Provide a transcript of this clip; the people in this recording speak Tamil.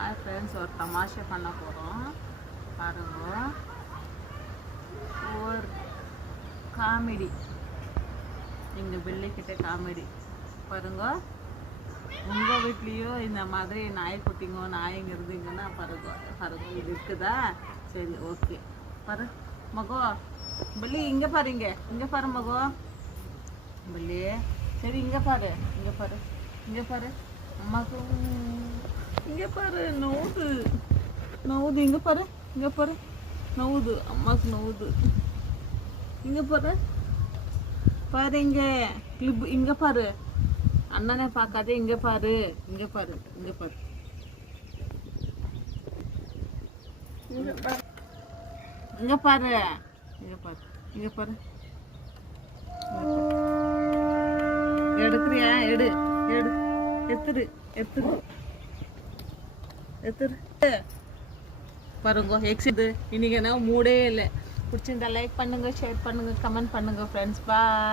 ஹாய் ஃப்ரெண்ட்ஸ், ஒரு தமாஷை பண்ண போகிறோம் பாருங்க. ஒரு காமெடி, எங்கள் பிள்ளைக்கிட்ட காமெடி பாருங்க. உங்கள் வீட்லேயும் இந்த மாதிரி நாய்க்குட்டிங்க நாய்ங்க இருந்தீங்கன்னா பாருங்க இது இருக்குதா? சரி, ஓகே. பாரு மகோ, பள்ளி இங்கே பாருங்க, இங்கே பாரு மகோ, பள்ளி. சரி, இங்கே பாரு, இங்கே பாரு, இங்கே பாரு அம்மாக்கு, இங்கே பாரு நோவுது நோவுது, இங்கே பாரு, இங்கே பாரு நோவுது, அம்மாவுக்கு நோவுது. இங்கே பாரு பாரு, இங்கே கிளிப், இங்கே பாரு, அண்ணனே பார்க்காதே, இங்கே பாரு, இங்கே பாரு, இங்கே பாரு, இங்கே பாரு, இங்கே பாரு, இங்கே பாரு, இங்கே பாரு. எடுக்கிறியா? எடு எடு, எடுத்துரு எடுத்துரு எடுத்துரு பாருங்க. எக்ஸிட் இன்னைக்கு என்ன மூடே இல்லை. பிடிச்சிருந்தா லைக் பண்ணுங்க, ஷேர் பண்ணுங்க, கமெண்ட் பண்ணுங்க ஃப்ரெண்ட்ஸ். பாய்.